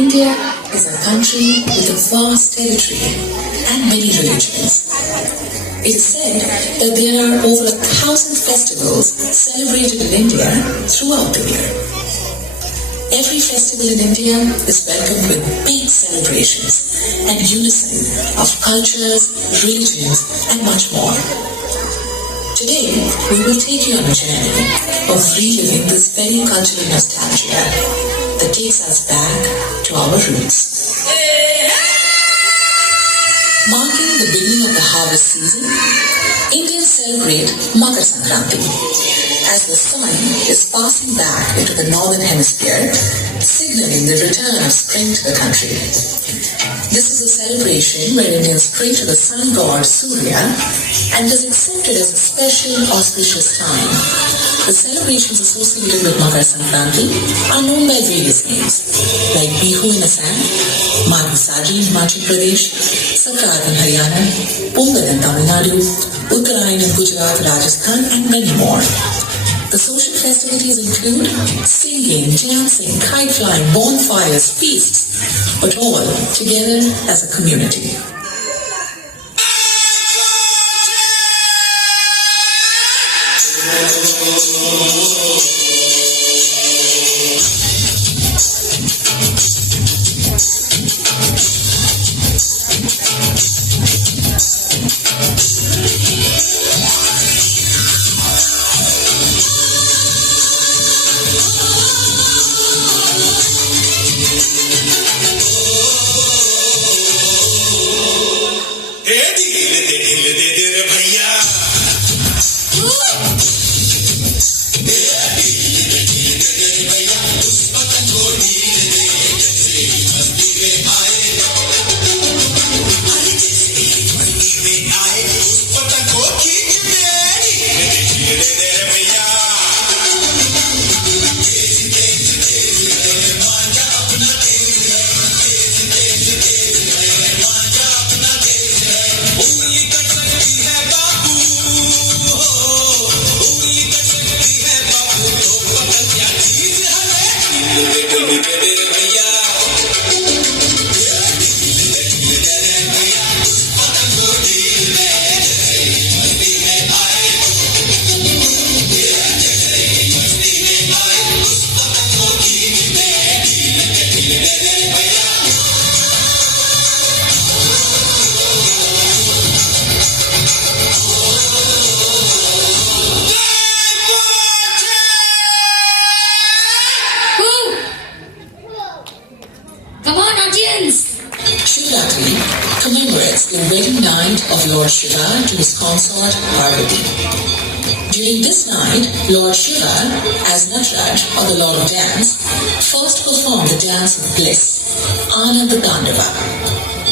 India is a country with a vast territory and many religions. It is said that there are over 1,000 festivals celebrated in India throughout the year. Every festival in India is welcomed with big celebrations and unison of cultures, religions, and much more. Today, we will take you on a journey of reliving this very cultural nostalgia that takes us back to our roots. Marking the beginning of the harvest season, Indians celebrate Makar Sankranti as the sun is passing back into the northern hemisphere, signaling the return of spring to the country. This is a celebration where Indians pray to the sun god Surya and is accepted as a special auspicious time. The celebrations associated with Makar Sankranti are known by various names, like Bihu in Assam, Maghi Saji in Himachal Pradesh, Sankranti in Haryana, Pongal in Tamil Nadu, Uttarayan in Gujarat, Rajasthan, and many more. The social festivities include singing, dancing, kite flying, bonfires, feasts, but all together as a community. Shivratri commemorates the wedding night of Lord Shiva to his consort Parvati. During this night, Lord Shiva, as Nataraj or the Lord of Dance, first performed the dance of bliss, Ananda Tandava.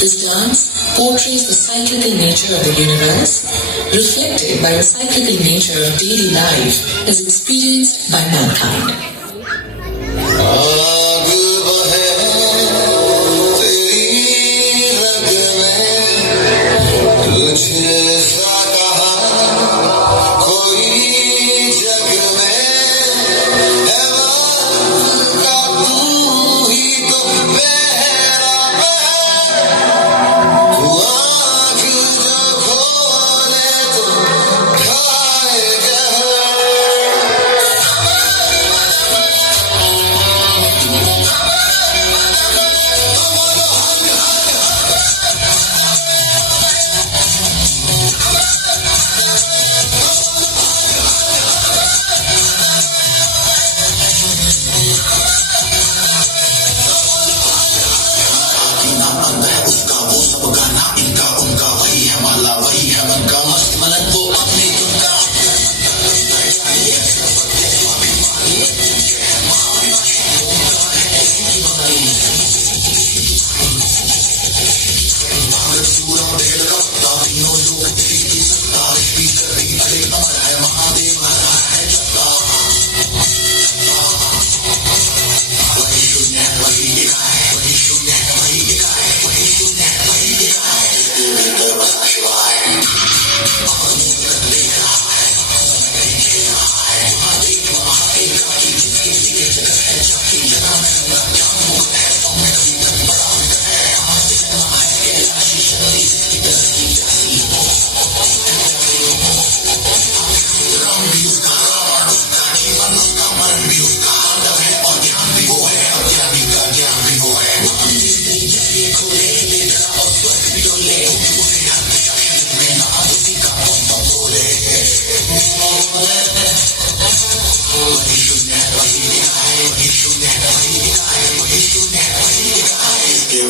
This dance portrays the cyclical nature of the universe, reflected by the cyclical nature of daily life as experienced by mankind.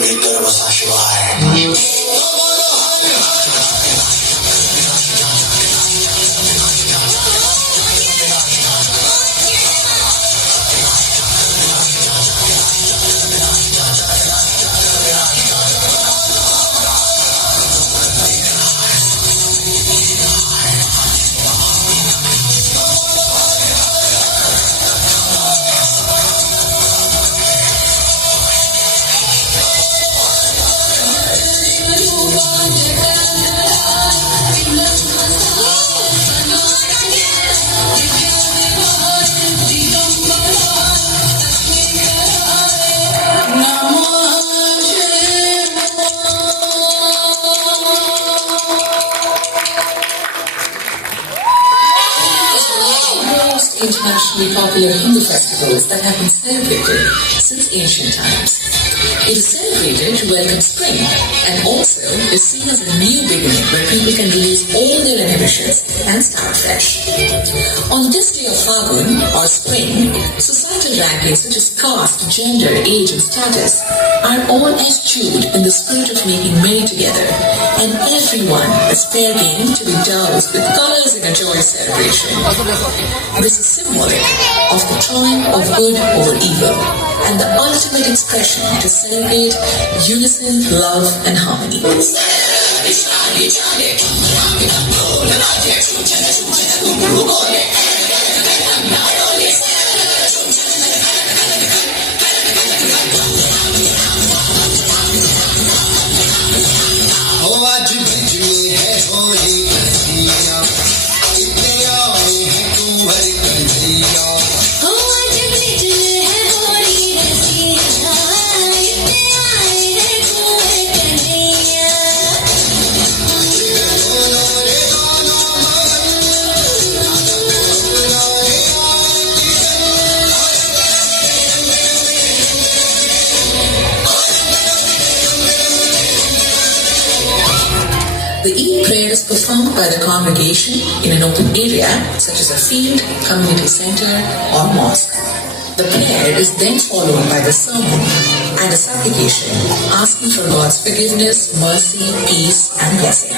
भीतर बसा शिवाय। Internationally popular Hindu festivals that have been celebrated since ancient times. It is celebrated to welcome spring and also is seen as a new beginning where people can release all their inhibitions and start fresh. On this day of Phagun or spring, societal rankings such as caste, gender, age and status are all eschewed in the spirit of making merry together, and everyone is fair game to be doused with colors in a joyous celebration. This is symbolic of the triumph of good over evil and the ultimate expression to celebrate unison, love and harmony. The Eid prayer is performed by the congregation in an open area such as a field, community center or mosque. The prayer is then followed by the sermon and a supplication asking for God's forgiveness, mercy, peace and blessing.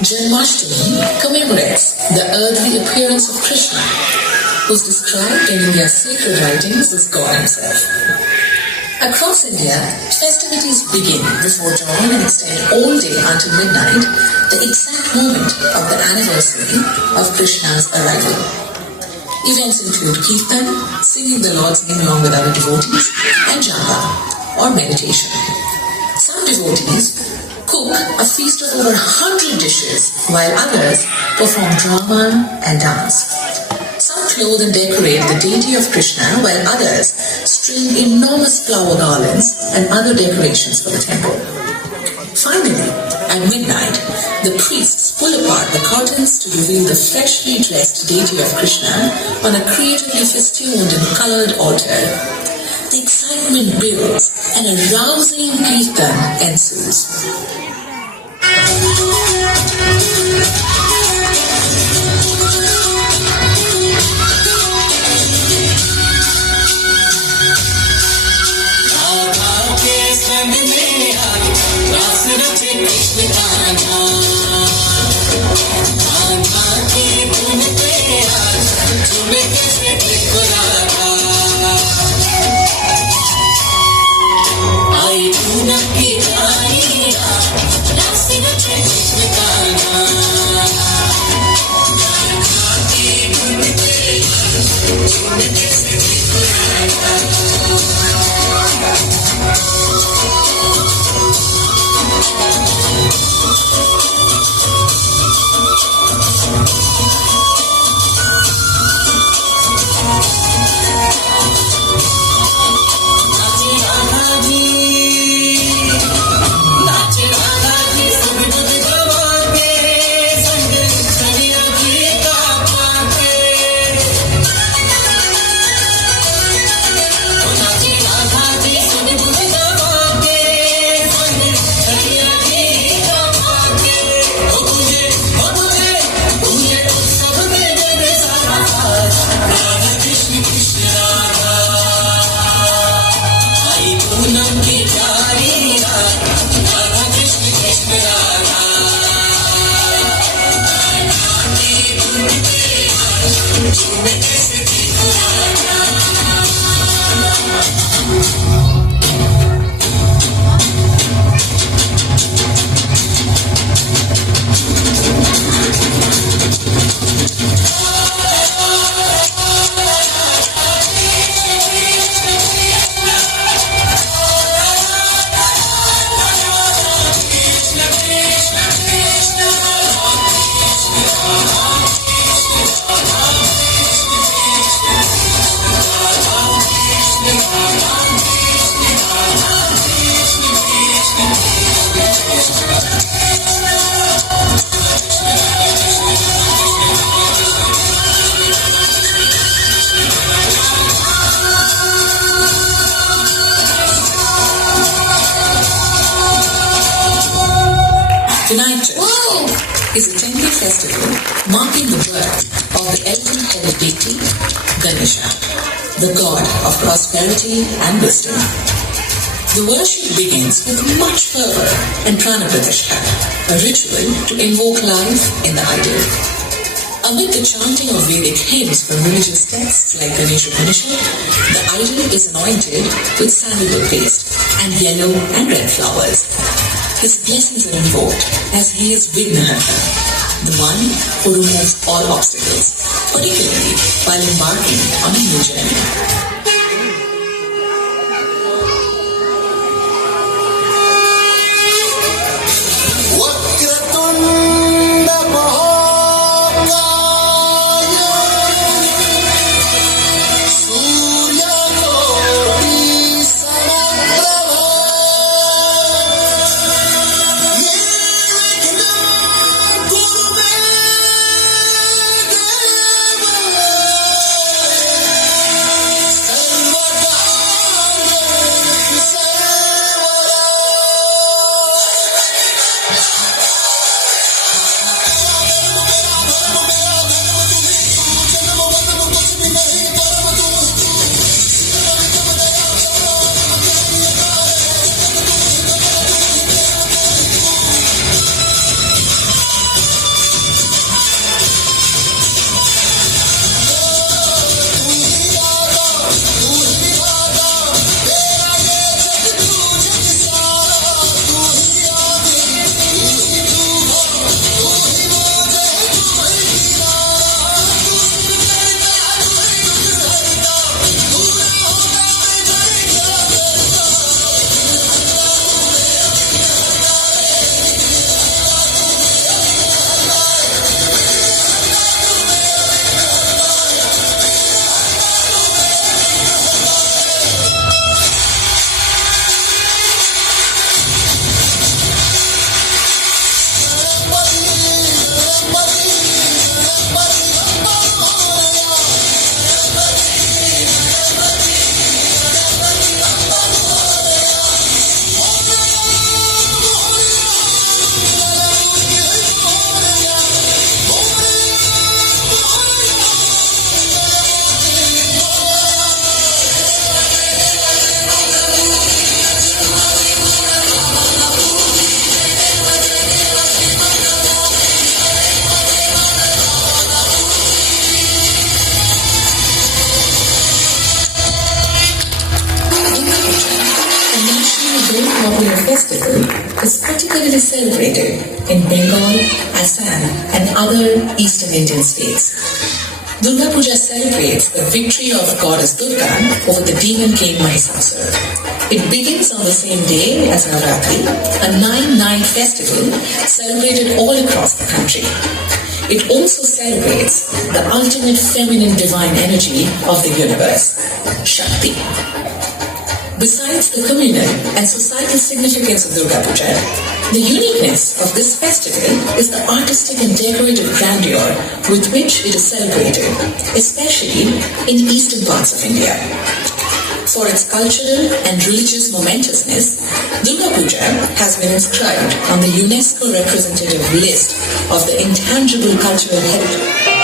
Janmashtami commemorates the earthly appearance of Krishna, who is described in India's sacred writings as God himself. Across India, festivities begin before dawn and extend all day until midnight, the exact moment of the anniversary of Krishna's arrival. Events include Kirtan, singing the Lord's name along with other devotees, and Japa, or meditation. Some devotees cook cook a feast of over 100 dishes, while others perform drama and dance. Some clothe and decorate the deity of Krishna, while others string enormous flower garlands and other decorations for the temple. Finally, at midnight, the priests pull apart the curtains to reveal the freshly dressed deity of Krishna on a creatively festooned and colored altar. The excitement builds and a rousing kirtan ensues. Is a 10-day festival marking the birth of the elephant-headed deity, Ganesha, the god of prosperity and wisdom. The worship begins with much fervor and prana pratishtha, a ritual to invoke life in the idol. Amid the chanting of Vedic hymns from religious texts like Ganesha Upanishad, the idol is anointed with sandalwood paste and yellow and red flowers. His blessings are invoked as he is Vignahata, the one who removes all obstacles, particularly while embarking on a new journey. celebrated in Bengal, Assam, and other eastern Indian states. Durga Puja celebrates the victory of goddess Durga over the demon king Mahisasur. It begins on the same day as Navratri, a 9-night festival celebrated all across the country. It also celebrates the ultimate feminine divine energy of the universe, Shakti. Besides the communal and societal significance of Durga Puja, the uniqueness of this festival is the artistic and decorative grandeur with which it is celebrated, especially in eastern parts of India. For its cultural and religious momentousness, Durga Puja has been inscribed on the UNESCO representative list of the intangible cultural heritage.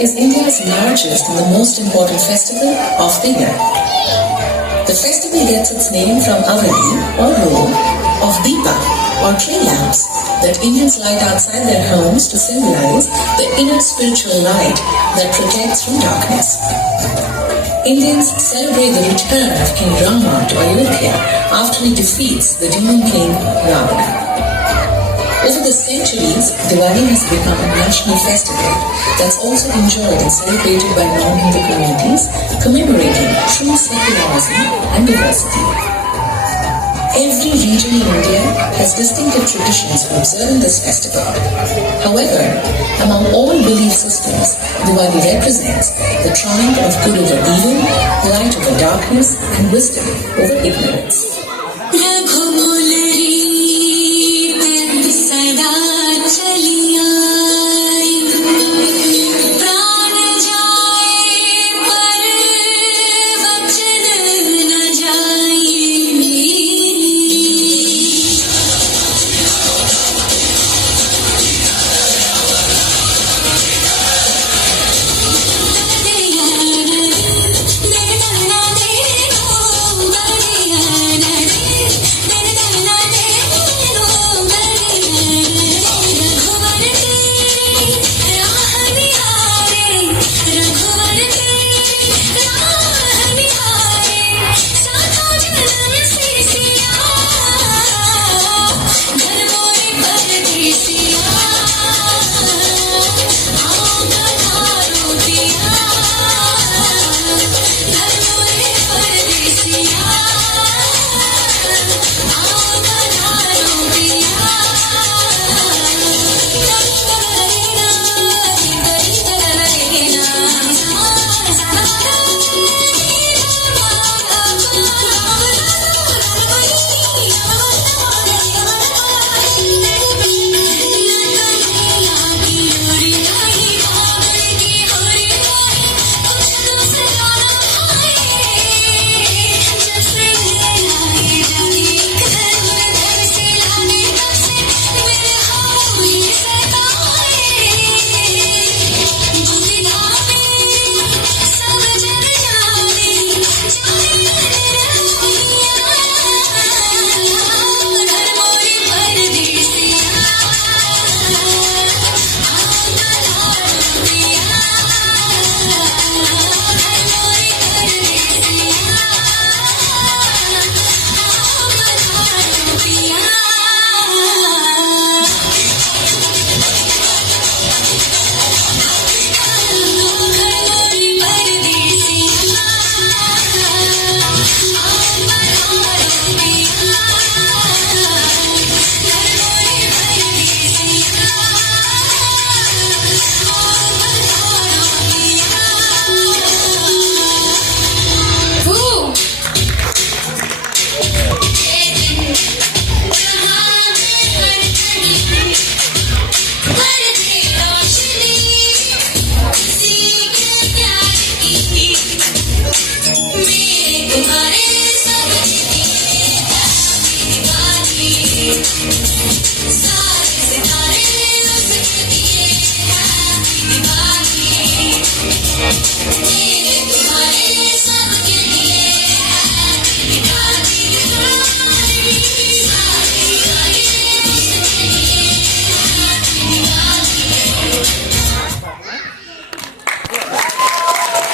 Is India's largest and the most important festival of the year. The festival gets its name from Avadi or row of Deepa or clay lamps that Indians light outside their homes to symbolize the inner spiritual light that protects from darkness. Indians celebrate the return of King Rama to Ayodhya after he defeats the demon king Ravana. Over the centuries, Diwali has become a national festival that's also enjoyed and celebrated by non-Hindu communities, commemorating true secularism and diversity. Every region in India has distinctive traditions for observing this festival. However, among all belief systems, Diwali represents the triumph of good over evil, light over darkness, and wisdom over ignorance.